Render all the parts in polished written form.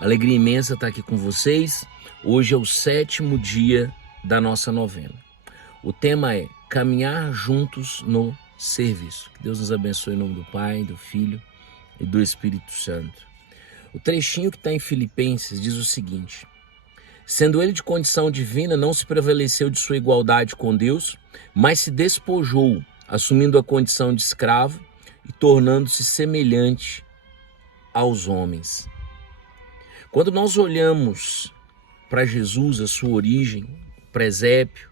Alegria imensa estar aqui com vocês. Hoje é o 7º dia da nossa novena. O tema é caminhar juntos no serviço. Que Deus nos abençoe em nome do Pai, do Filho e do Espírito Santo. O trechinho que está em Filipenses diz o seguinte: sendo ele de condição divina, não se prevaleceu de sua igualdade com Deus, mas se despojou, assumindo a condição de escravo e tornando-se semelhante aos homens. Quando nós olhamos para Jesus, a sua origem, o presépio,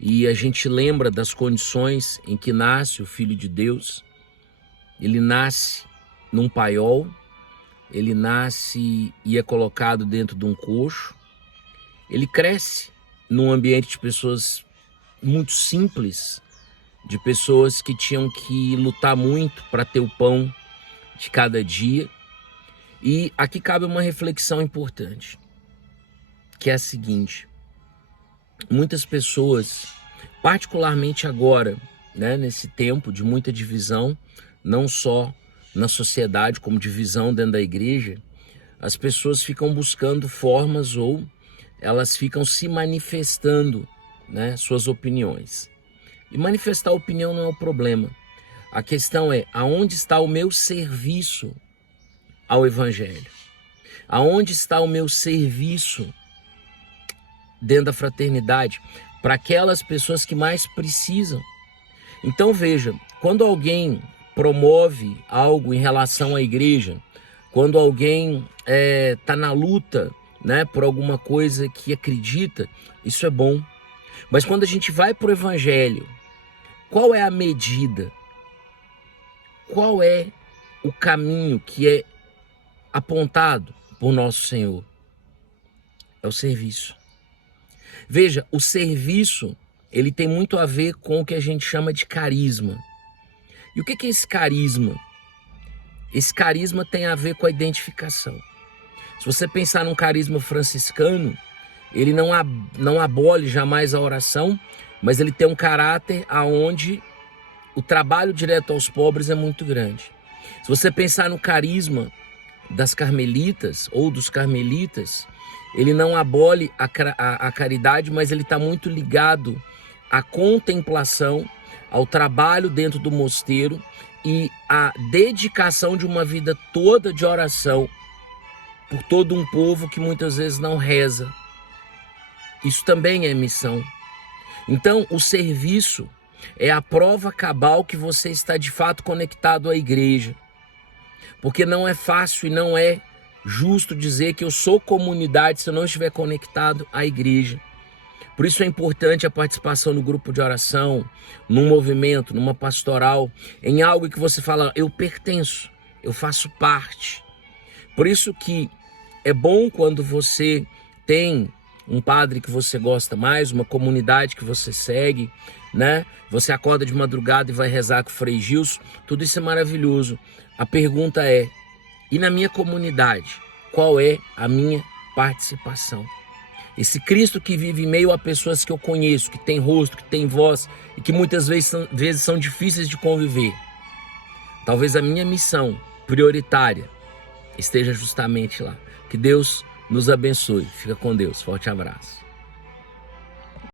e a gente lembra das condições em que nasce o Filho de Deus, ele nasce num paiol, ele nasce e é colocado dentro de um coxo, ele cresce num ambiente de pessoas muito simples, de pessoas que tinham que lutar muito para ter o pão de cada dia. E aqui cabe uma reflexão importante, que é a seguinte: muitas pessoas, particularmente agora, nesse tempo de muita divisão, não só na sociedade, como divisão dentro da igreja, as pessoas ficam buscando formas ou elas ficam se manifestando, suas opiniões. E manifestar opinião não é o problema. A questão é, aonde está o meu serviço ao Evangelho? Aonde está o meu serviço dentro da fraternidade para aquelas pessoas que mais precisam? Então veja, quando alguém promove algo em relação à igreja, quando alguém está na luta, por alguma coisa que acredita, isso é bom. Mas quando a gente vai para o Evangelho, qual é a medida? Qual é o caminho que é apontado por nosso Senhor? É o serviço. Veja, o serviço, ele tem muito a ver com o que a gente chama de carisma. E o que é esse carisma? Esse carisma tem a ver com a identificação. Se você pensar num carisma franciscano, ele não abole jamais a oração, mas ele tem um caráter aonde o trabalho direto aos pobres é muito grande. Se você pensar no carisma das carmelitas ou dos carmelitas, ele não abole a caridade, mas ele está muito ligado à contemplação, ao trabalho dentro do mosteiro e à dedicação de uma vida toda de oração por todo um povo que muitas vezes não reza. Isso também é missão. Então, o serviço é a prova cabal que você está de fato conectado à igreja. Porque não é fácil e não é justo dizer que eu sou comunidade se eu não estiver conectado à igreja. Por isso é importante a participação no grupo de oração, num movimento, numa pastoral, em algo que você fala, eu pertenço, eu faço parte. Por isso que é bom quando você tem um padre que você gosta mais, uma comunidade que você segue, Você acorda de madrugada e vai rezar com o Frei Gilson, tudo isso é maravilhoso. A pergunta é, e na minha comunidade, qual é a minha participação? Esse Cristo que vive em meio a pessoas que eu conheço, que tem rosto, que tem voz e que muitas vezes são difíceis de conviver. Talvez a minha missão prioritária esteja justamente lá. Que Deus nos abençoe. Fica com Deus. Forte abraço.